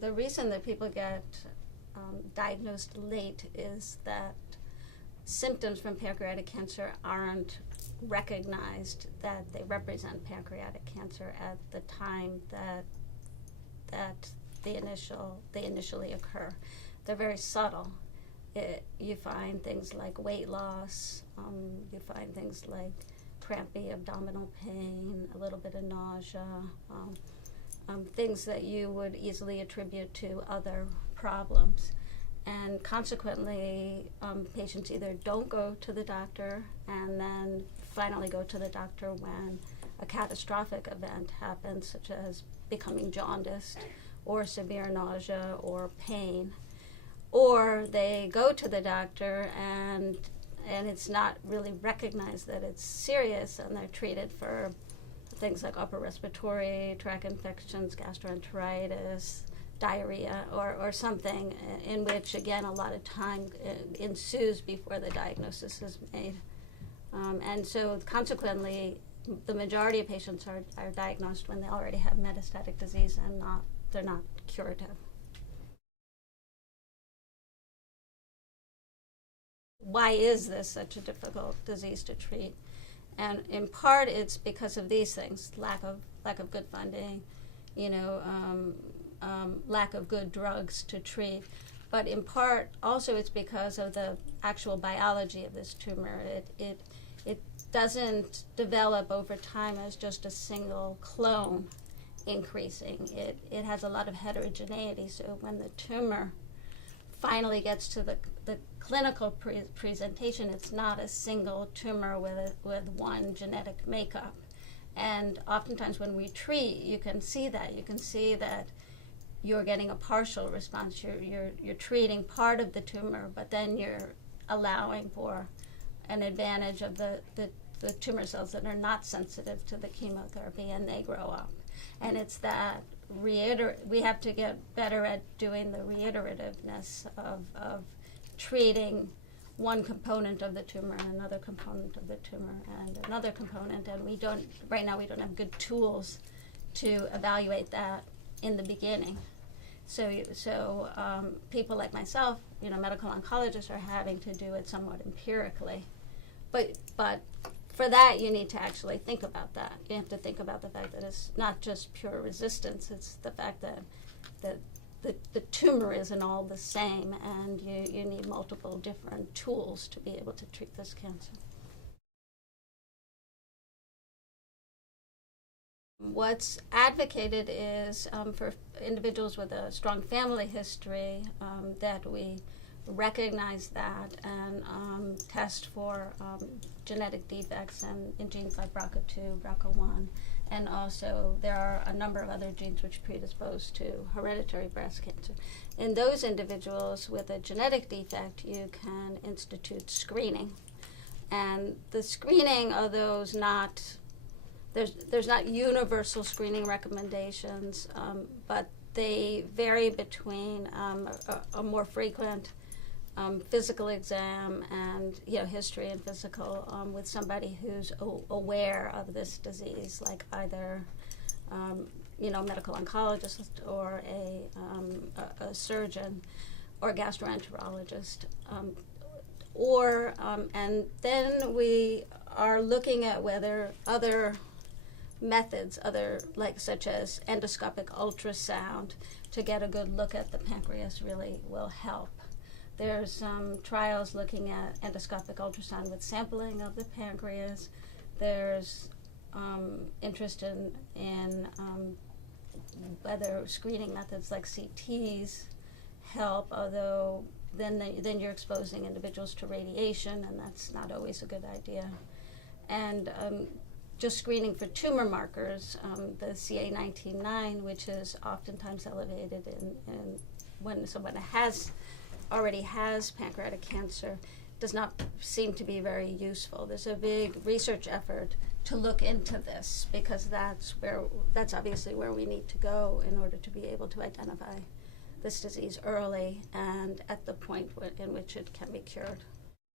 The reason that people get diagnosed late is that symptoms from pancreatic cancer aren't recognized that they represent pancreatic cancer at the time that they initially occur. They're very subtle. You find things like weight loss, you find things like crampy abdominal pain, a little bit of nausea, things that you would easily attribute to other problems. And consequently, patients either don't go to the doctor and then finally go to the doctor when a catastrophic event happens, such as becoming jaundiced or severe nausea or pain. Or they go to the doctor and it's not really recognized that it's serious, and they're treated for things like upper respiratory tract infections, gastroenteritis, diarrhea, or something in which, again, a lot of time ensues before the diagnosis is made. And so consequently, the majority of patients are diagnosed when they already have metastatic disease and they're not curative. Why is this such a difficult disease to treat? And in part, it's because of these things: lack of good funding, lack of good drugs to treat. But in part, also, it's because of the actual biology of this tumor. It doesn't develop over time as just a single clone increasing. It has a lot of heterogeneity. So when the tumor finally gets to the clinical presentation, it's not a single tumor with one genetic makeup. And oftentimes when we treat, you can see that. You can see that you're getting a partial response. You're treating part of the tumor, but then you're allowing for an advantage of the tumor cells that are not sensitive to the chemotherapy, and they grow up. And it's that we have to get better at doing the reiterativeness of treating one component of the tumor and another component of the tumor and another component, and right now we don't have good tools to evaluate that in the beginning. So people like myself, medical oncologists, are having to do it somewhat empirically. But for that, you need to actually think about that. You have to think about the fact that it's not just pure resistance. It's the fact that the tumor isn't all the same, and you need multiple different tools to be able to treat this cancer. What's advocated is for individuals with a strong family history that we recognize that and test for genetic defects in genes like BRCA2, BRCA1, and also there are a number of other genes which predispose to hereditary breast cancer. In those individuals with a genetic defect, you can institute screening. And the screening, although there's not universal screening recommendations, but they vary between a more frequent physical exam and history and physical with somebody who's aware of this disease, like either medical oncologist or a surgeon or gastroenterologist, and then we are looking at whether other methods, such as endoscopic ultrasound, to get a good look at the pancreas really will help. There's trials looking at endoscopic ultrasound with sampling of the pancreas. There's interest in whether screening methods like CTs help, although then you're exposing individuals to radiation, and that's not always a good idea. And just screening for tumor markers, the CA19-9, which is oftentimes elevated in when someone already has pancreatic cancer, does not seem to be very useful. There's a big research effort to look into this, because that's obviously where we need to go in order to be able to identify this disease early and at the point in which it can be cured.